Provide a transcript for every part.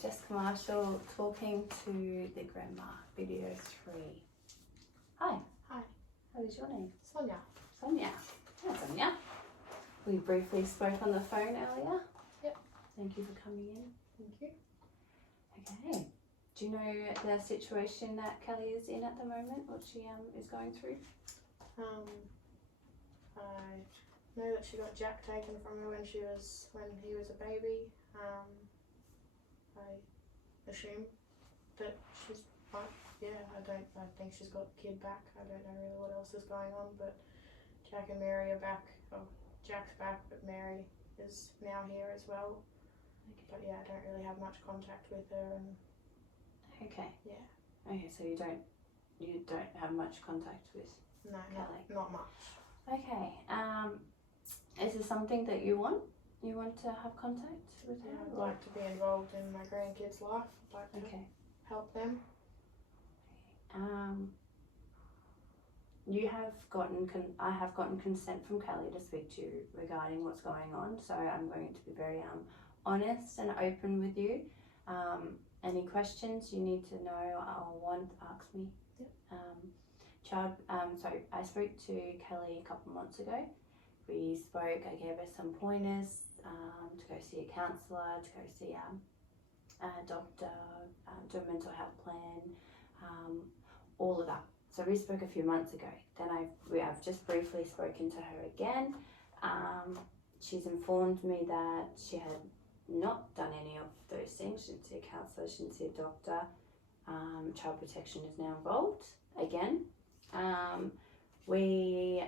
Jessica Marshall talking to the grandma, video 3. Hi. Hi. What is your name? Sonia. Sonia. Hi, Sonia. We briefly spoke on the phone earlier. Yep. Thank you for coming in. Thank you. Okay. Do you know the situation that Kelly is in at the moment? What she is going through? I know that she got Jack taken from her when he was a baby. I assume that she's fine. Yeah, I think she's got the kid back. I don't know really what else is going on, but Jack and Mary are back. Oh, Jack's back, but Mary is now here as well. Okay. But yeah, I don't really have much contact with her, and Okay. yeah. Okay, so you don't have much contact with No, Kelly. not much. Okay. Is there something that you want? You want to have contact with her? Yeah, I'd like to be involved in my grandkids' life. I'd like to Okay. help them. You have gotten. I have gotten consent from Kelly to speak to you regarding what's going on. So I'm going to be very honest and open with you. Any questions you need to know or want, ask me. Yep. So I spoke to Kelly a couple months ago. We spoke. I gave her some pointers to go see a counsellor, to go see a doctor, do a mental health plan, all of that. So we spoke a few months ago. Then I've just briefly spoken to her again. She's informed me that she had not done any of those things. She didn't see a counsellor, she didn't see a doctor. Child protection is now involved again. We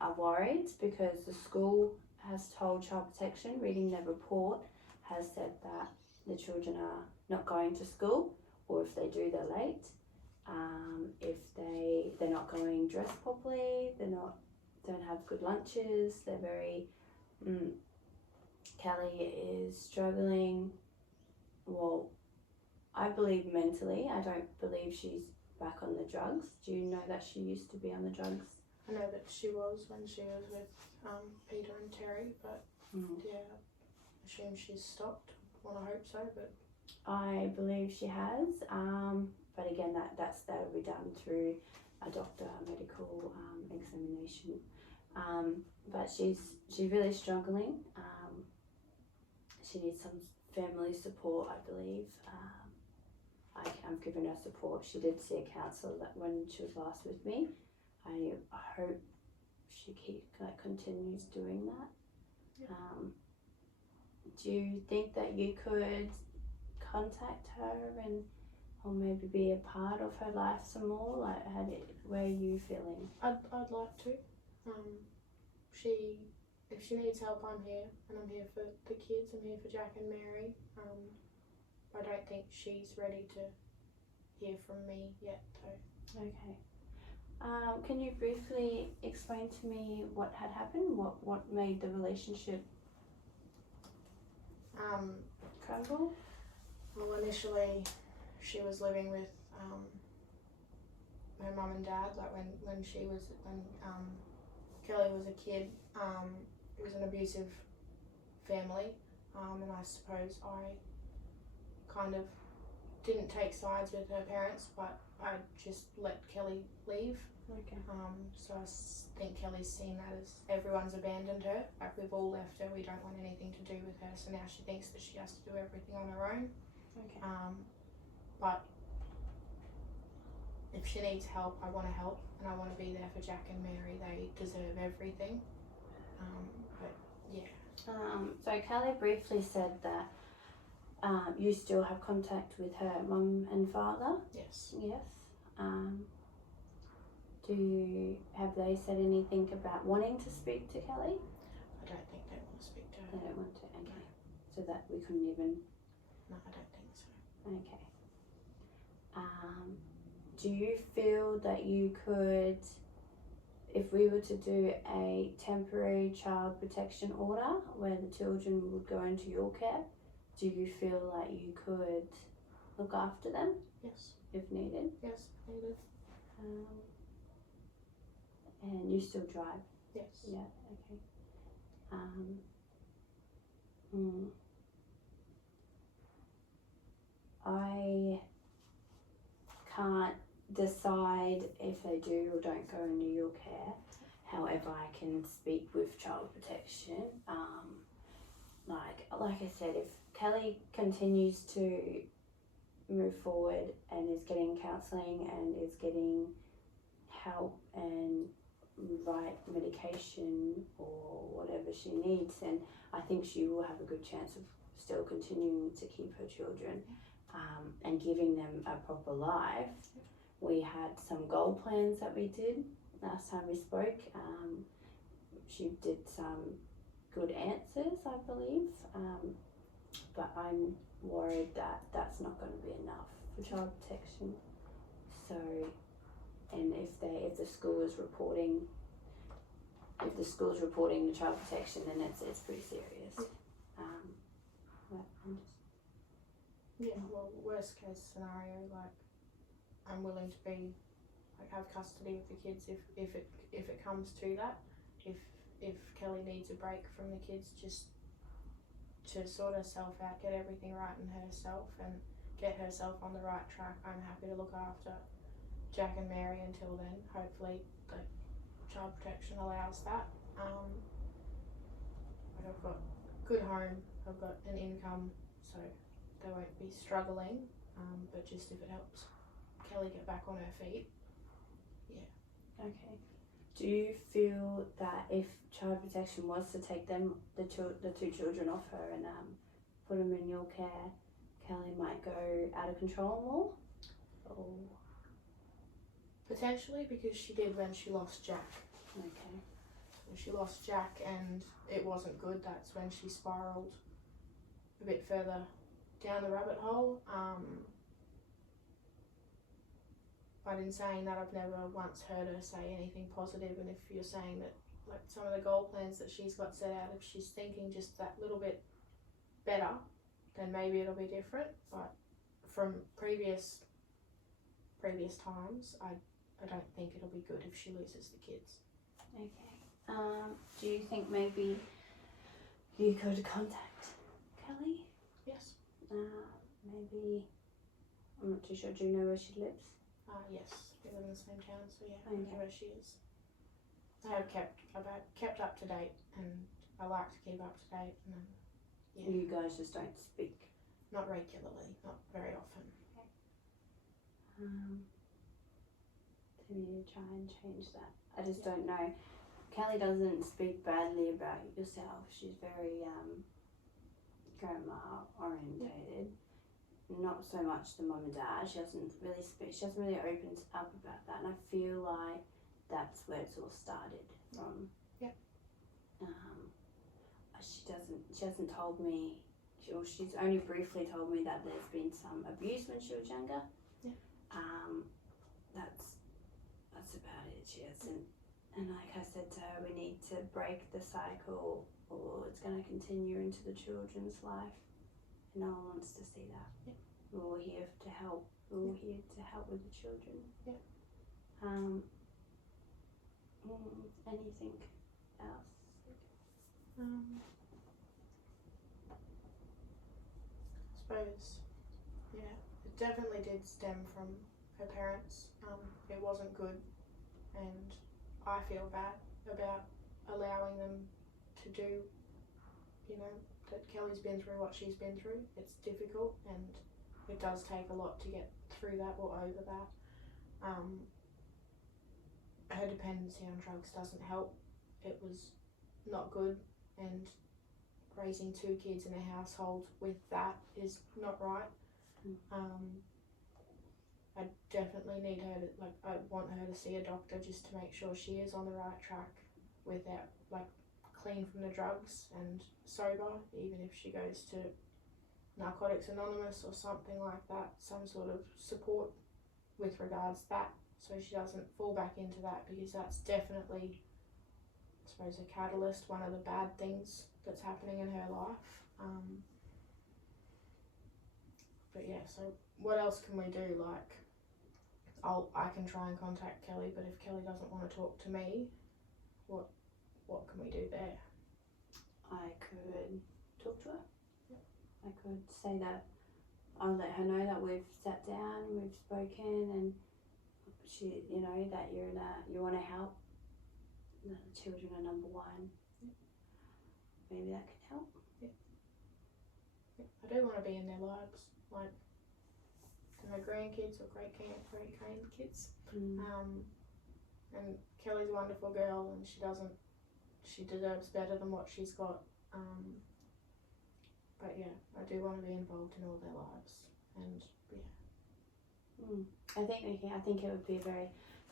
are worried because the school has told child protection, reading their report, has said that the children are not going to school, or if they do, they're late. If they're not going dressed properly, don't have good lunches, they're very Kelly is struggling. Well, I believe mentally. I don't believe she's back on the drugs. Do you know that she used to be on the drugs? I know that she was when she was with Peter and Terry, but yeah, I assume she's stopped. I want to hope so, but I believe she has. But again, that'll be done through a doctor, a medical examination. But she's really struggling. She needs some family support, I believe. I've given her support. She did see a counsellor when she was last with me. I hope she continues doing that. Yep. Do you think that you could contact her or maybe be a part of her life some more? Like, where are you feeling? I'd like to. If she needs help, I'm here, and I'm here for the kids. I'm here for Jack and Mary. I don't think she's ready to hear from me yet, though. Okay. Can you briefly explain to me what had happened? What made the relationship crumble? Well, initially, she was living with her mum and dad. Like when Kelly was a kid, it was an abusive family, and I suppose I kind of didn't take sides with her parents, but I just let Kelly leave. Okay. So I think Kelly's seen that as everyone's abandoned her. Like, we've all left her. We don't want anything to do with her. So now she thinks that she has to do everything on her own. Okay. But if she needs help, I want to help, and I want to be there for Jack and Mary. They deserve everything. But yeah. So Kelly briefly said that you still have contact with her mum and father. Yes. Yes. Have they said anything about wanting to speak to Kelly? I don't think they want to speak to her. They don't want to. Okay. So that we couldn't even. No, I don't think so. Okay. Do you feel that you could, if we were to do a temporary child protection order where the children would go into your care, do you feel like you could look after them? Yes. If needed? Yes, needed. And you still drive? Yes. Yeah, okay. decide if they do or don't go into your care. However, I can speak with child protection. Like I said, if Kelly continues to move forward and is getting counselling and is getting help and right medication or whatever she needs, then I think she will have a good chance of still continuing to keep her children and giving them a proper life. We had some goal plans that we did last time we spoke. She did some good answers, I believe, but I'm worried that that's not going to be enough for child protection. So, and if the school is reporting the child protection, then it's pretty serious. But well, worst case scenario, like, I'm willing to be, like, have custody of the kids if it comes to that. If Kelly needs a break from the kids, just to sort herself out, get everything right in herself and get herself on the right track, I'm happy to look after Jack and Mary until then. Hopefully, like, child protection allows that. I've got a good home, I've got an income, so they won't be struggling, but just if it helps Kelly get back on her feet. okay. Do you feel that if child protection was to take them, the two children off her and put them in your care, Kelly might go out of control more? Or... Potentially, because she did when she lost Jack. Okay. When she lost Jack and it wasn't good, that's when she spiralled a bit further down the rabbit hole. But in saying that, I've never once heard her say anything positive, and if you're saying that, like, some of the goal plans that she's got set out, if she's thinking just that little bit better, then maybe it'll be different. But from previous times, I don't think it'll be good if she loses the kids. Okay. Do you think maybe you could contact Kelly? Yes. Maybe, I'm not too sure, do you know where she lives? Yes, we live in the same town, so yeah, I Okay. know where she is. I've kept up to date, and I like to keep up to date, and then, yeah. You guys just don't speak? Not regularly, not very often. To me to try and change that. I just don't know. Kelly doesn't speak badly about yourself. She's very grandma orientated. Not so much the mum and dad. She doesn't really speak. She hasn't really opened up about that, and I feel like that's where it's all started from. Yeah. She hasn't told me. She's only briefly told me that there's been some abuse when she was younger. Yeah. That's about it. She hasn't. And like I said to her, we need to break the cycle, or it's going to continue into the children's life. No one wants to see that. Yeah. We're all here to help. We're all here to help with the children. Yeah. Anything else? I suppose, yeah, it definitely did stem from her parents. It wasn't good, and I feel bad about allowing them to do, that Kelly's been through what she's been through. It's difficult, and it does take a lot to get through that or over that. Her dependency on drugs doesn't help. It was not good, and raising two kids in a household with that is not right. I definitely need her to, I want her to see a doctor just to make sure she is on the right track without, clean from the drugs and sober, even if she goes to Narcotics Anonymous or something like that, some sort of support with regards to that, so she doesn't fall back into that, because that's definitely, I suppose, a catalyst, one of the bad things that's happening in her life. But yeah, so what else can we do? I can try and contact Kelly, but if Kelly doesn't want to talk to me, what can we do there? I could talk to her. Yep. I could say that I'll let her know that we've sat down, we've spoken, and you know, that you want to help. The children are number one. Maybe that could help. I do want to be in their lives, like to my grandkids or great grandkids. And Kelly's a wonderful girl, and she deserves better than what she's got. But yeah, I do want to be involved in all their lives, and I think it would be a very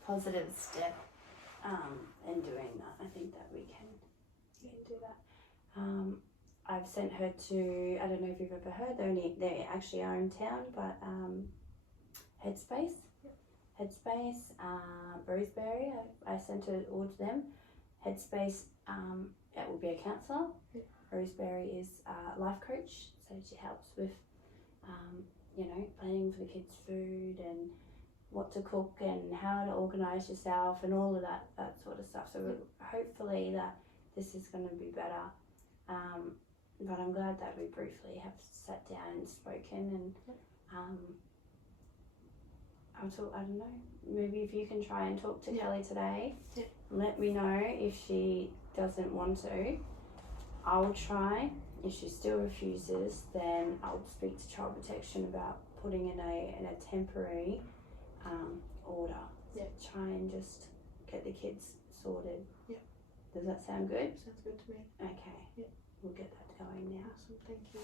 positive step in doing that. I think that we can do that. I've sent her to, I don't know if you've ever heard, they actually are in town, but Headspace. Headspace, Roseberry, I sent it all to them. Headspace, it will be a counsellor. Roseberry is a life coach, so she helps with, you know, planning for the kids' food and what to cook and how to organise yourself and all of that sort of stuff. So hopefully that this is going to be better. But I'm glad that we briefly have sat down and spoken, and I don't know, maybe if you can try and talk to Kelly today, let me know if she doesn't want to. I'll try. If she still refuses, then I'll speak to Child Protection about putting in a temporary order. Try and just get the kids sorted. Does that sound good? Sounds good to me. Okay. We'll get that going now. Awesome, thank you.